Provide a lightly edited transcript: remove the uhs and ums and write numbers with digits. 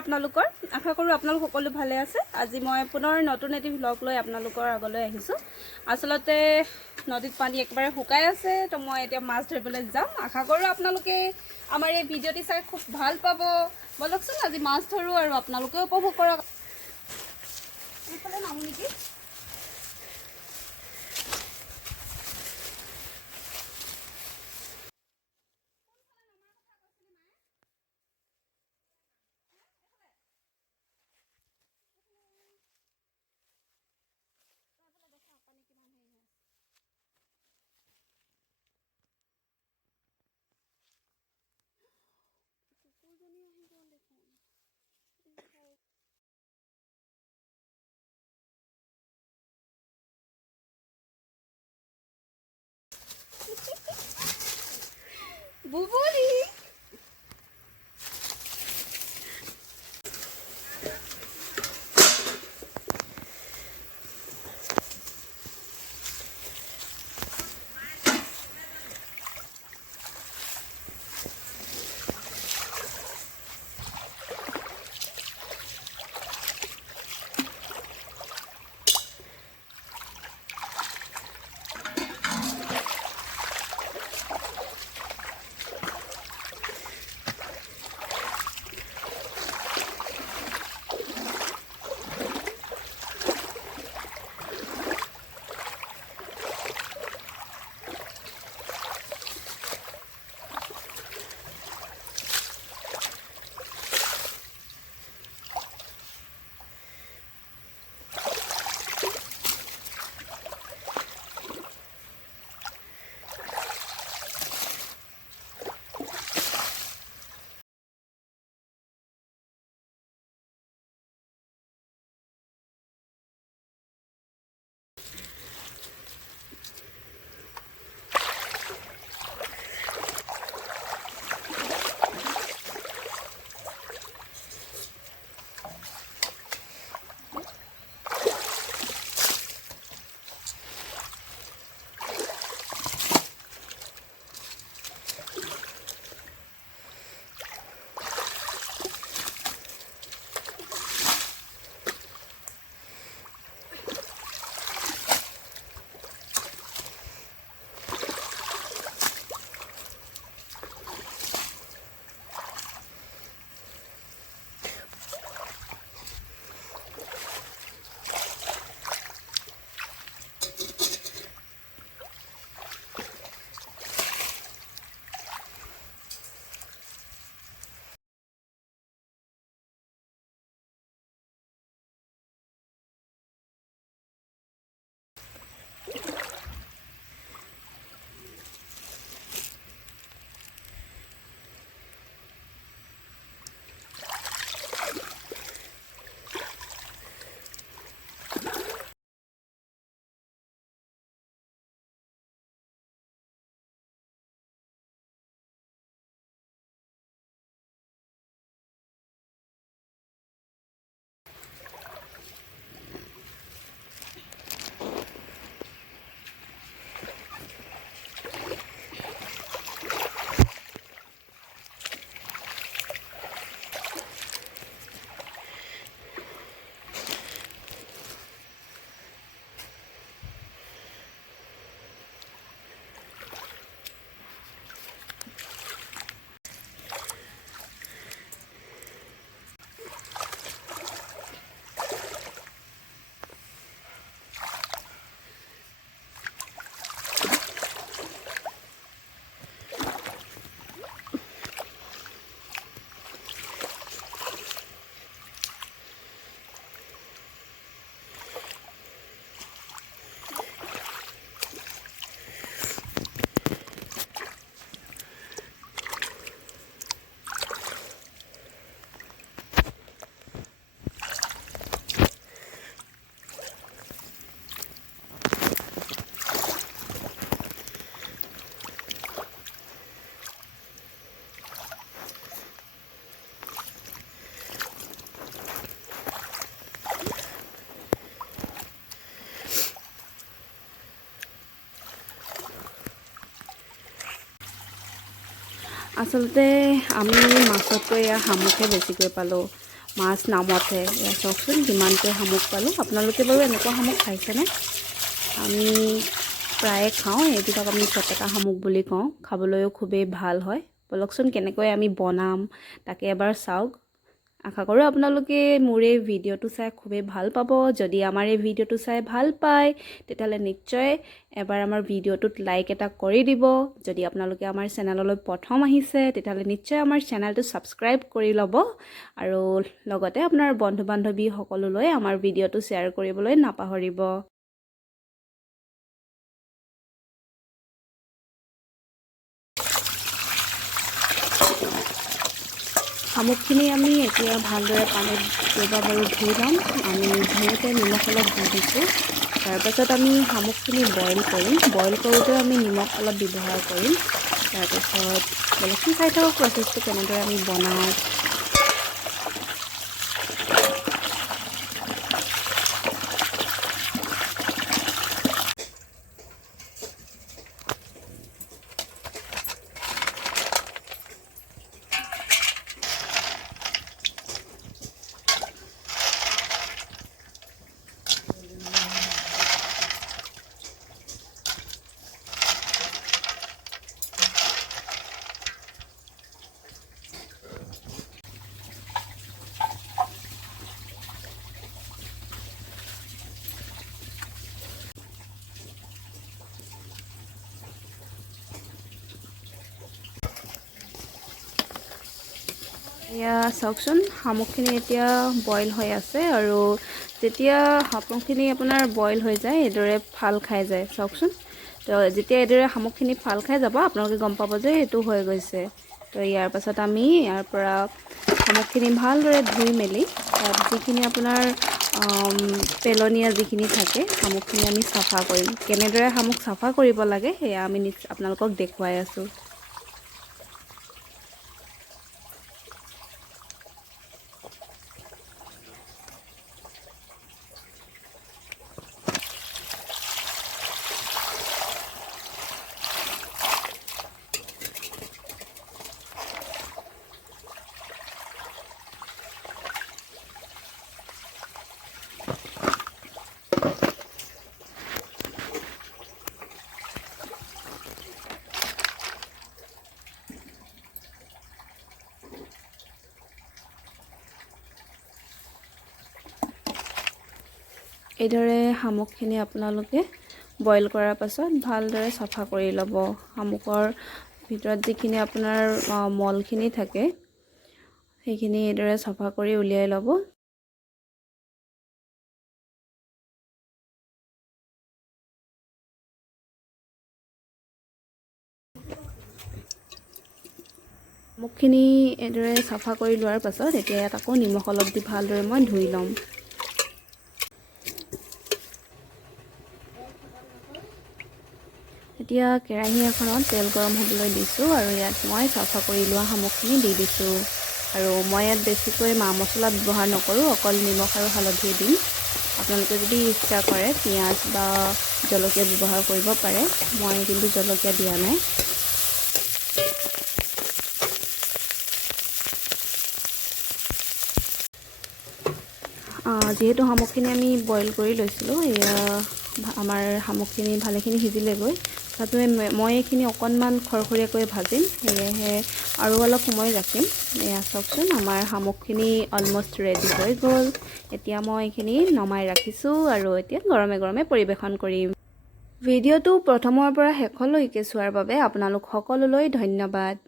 আপোনালোকৰ আশা কৰোঁ আপোনালোক সকলো ভালে আছে। আজি মই পুনৰ নতুন এটি ভ্লগ লৈ আপোনালোকৰ আগলৈ আহিছোঁ। আচলতে নদীত পানী একেবাৰে শুকাই আছে, তো মই এতিয়া মাছ ধৰিবলৈ যাম। আশা কৰোঁ আপোনালোকে আমাৰ এই ভিডিঅ'টি চাই খুব ভাল পাব। বলকচোন আজি মাছ ধৰোঁ আৰু আপোনালোকেও উপভোগ কৰক। এইফালে নামো নেকি? বুবুলি আচলতে আমি মাছতকৈ শামুকহে বেছিকৈ পালোঁ। মাছ নামতহে। এয়া চাওকচোন কিমানকৈ শামুক পালোঁ। আপোনালোকে বাৰু এনেকুৱা শামুক খাইছেনে? আমি প্ৰায়ে খাওঁ, এইটোক আমি চেপেটা শামুক বুলি কওঁ। খাবলৈও খুবেই ভাল হয়। বলকচোন কেনেকৈ আমি বনাম তাকে এবাৰ চাওক। আশা কৰোঁ আপোনালোকে মোৰ এই ভিডিঅ'টো চাই খুবেই ভাল পাব। যদি আমাৰ এই ভিডিঅ'টো চাই ভাল পায় তেতিয়াহ'লে নিশ্চয় এবাৰ আমাৰ ভিডিঅ'টোত লাইক এটা কৰি দিব। যদি আপোনালোকে আমাৰ চেনেললৈ প্ৰথম আহিছে তেতিয়াহ'লে নিশ্চয় আমাৰ চেনেলটো ছাবস্ক্ৰাইব কৰি ল'ব আৰু লগতে আপোনাৰ বন্ধু বান্ধৱী সকলোলৈ আমাৰ ভিডিঅ'টো শ্বেয়াৰ কৰিবলৈ নাপাহৰিব। শামুকখিনি আমি এতিয়া ভালদৰে পানীত কেইবাবাৰো ধুই ল'ম। আমি ধুওঁতে নিমখ অলপ দি দিছোঁ। তাৰপাছত আমি শামুকখিনি বইল কৰিম। বইল কৰোঁতেও আমি নিমখ অলপ ব্যৱহাৰ কৰিম। তাৰপাছত বেলেগখিনি চাই থাকক প্ৰচেছটো কেনেদৰে আমি বনাওঁ। এয়া চাওকচোন শামুকখিনি এতিয়া বইল হৈ আছে আৰু যেতিয়া শামুকখিনি আপোনাৰ বইল হৈ যায় এইদৰে ফাল খাই যায় চাওকচোন। তো যেতিয়া এইদৰে শামুকখিনি ফাল খাই যাব আপোনালোকে গম পাব যে এইটো হৈ গৈছে। তো ইয়াৰ পাছত আমি ইয়াৰ পৰা শামুকখিনি ভালদৰে ধুই মেলি তাত যিখিনি আপোনাৰ পেলনীয়া যিখিনি থাকে শামুকখিনি আমি চাফা কৰিম। কেনেদৰে শামুক চাফা কৰিব লাগে সেয়া আমি আপোনালোকক দেখুৱাই আছোঁ। এইদৰে শামুকখিনি আপোনালোকে বইল কৰাৰ পাছত ভালদৰে চাফা কৰি ল'ব। শামুকৰ ভিতৰত যিখিনি আপোনাৰ মলখিনি থাকে সেইখিনি এইদৰে চাফা কৰি উলিয়াই ল'ব। শামুকখিনি এইদৰে চাফা কৰি লোৱাৰ পাছত এতিয়া ইয়াত আকৌ নিমখ অলপ দি ভালদৰে মই ধুই ল'ম। এতিয়া কেৰাহী এখনত তেল গৰম হ'বলৈ দিছোঁ আৰু ইয়াত মই চাফা কৰি লোৱা শামুকখিনি দি দিছোঁ। আৰু মই ইয়াত বেছিকৈ মা মছলা ব্যৱহাৰ নকৰোঁ, অকল নিমখ আৰু হালধি দিম। আপোনালোকে যদি ইচ্ছা কৰে পিঁয়াজ বা জলকীয়া ব্যৱহাৰ কৰিব পাৰে, মই কিন্তু জলকীয়া দিয়া নাই। যিহেতু শামুকখিনি আমি বইল কৰি লৈছিলোঁ, এয়া আমাৰ শামুকখিনি ভালেখিনি সিজিলেগৈ। তথাপিও মই এইখিনি অকণমান খৰখৰীয়াকৈ ভাজিম, সেয়েহে আৰু অলপ সময় ৰাখিম। এয়া চাওকচোন আমাৰ শামুকখিনি অলমষ্ট ৰেডি হৈ গ'ল। এতিয়া মই এইখিনি নমাই ৰাখিছোঁ আৰু এতিয়া গৰমে গৰমে পৰিৱেশন কৰিম। ভিডিঅ'টো প্ৰথমৰ পৰা শেষলৈকে চোৱাৰ বাবে আপোনালোক সকলোলৈ ধন্যবাদ।